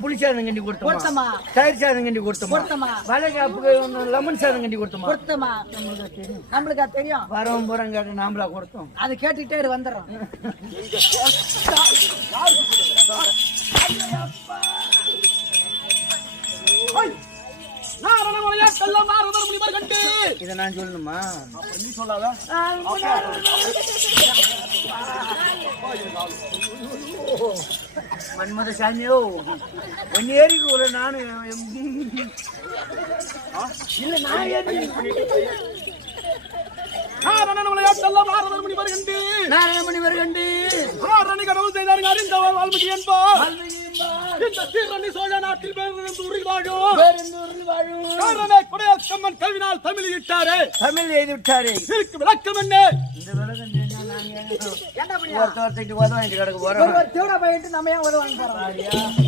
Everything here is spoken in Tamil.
புளி சாதம் கண்டி கொடுத்தோமா, தயிர் சாதம் கண்டி கொடுத்தோமா, வளைகாப்புக்கு லெமன் சாதம் கண்டி கொடுத்தோமா. நம்மளுக்கு தெரியும். வரவும் போறோம் கேட்டு நாமளா கொடுத்தோம். அது கேட்டுட்டே வந்துடுறோம். இதை நான் சொல்லணுமா? நீ சொல்லாத. மன்மத சாமியோ ஒன்னு ஏறிக்கு ஒரு நானு இல்ல நான் ஏறி நாராயணமணி வருகண்டு கடவுள் செய்தார்கள் அறிந்தவர் வால்மீகி என்பார். இந்த சீரணி சோழ நாட்டில் வாழும் கல்வினால் தமிழ் இட்டாரே, தமிழ் எழுதி விட்டாரே. இதுக்கு விளக்கம் என்ன? இந்த விளக்கம் ஒருத்தர் உதவாங்க கிடக்கு போறோம். நம்ம ஏன் உதவாங்க போறோம்?